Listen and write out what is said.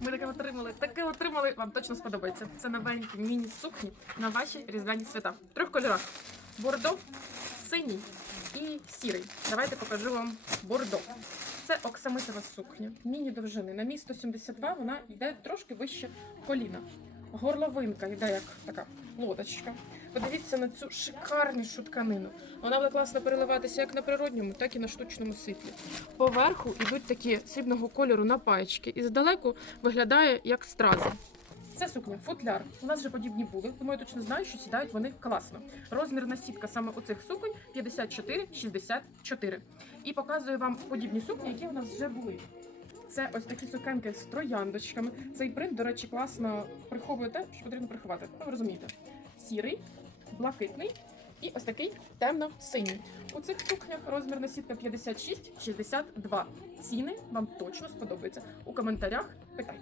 Ми таке отримали, таке отримали. Вам точно сподобається. Це новенькі міні-сукні на ваші різдвяні свята. Трьох кольорах: бордо, синій і сірий. Давайте покажу вам бордо. Це оксамитова сукня, міні довжини. На мій 172 вона йде трошки вище коліна. Горловинка йде як така лодочка. Подивіться на цю шикарнішу тканину. Вона буде класно переливатися як на природньому, так і на штучному світлі. Поверху йдуть такі срібного кольору напаєчки, і здалеку виглядає як стрази. Це сукня футляр. У нас вже подібні були, тому я точно знаю, що сідають вони класно. Розмірна сітка саме у цих суконь 54-64. І показую вам подібні сукні, які у нас вже були. Це ось такі сукенки з трояндочками. Цей принт, до речі, класно приховує те, що потрібно приховати. Ну, ви розумієте. Сірий, блакитний і ось такий темно-синій. У цих сукнях розмірна сітка 56-62. Ціни вам точно сподобаються. У коментарях питайте.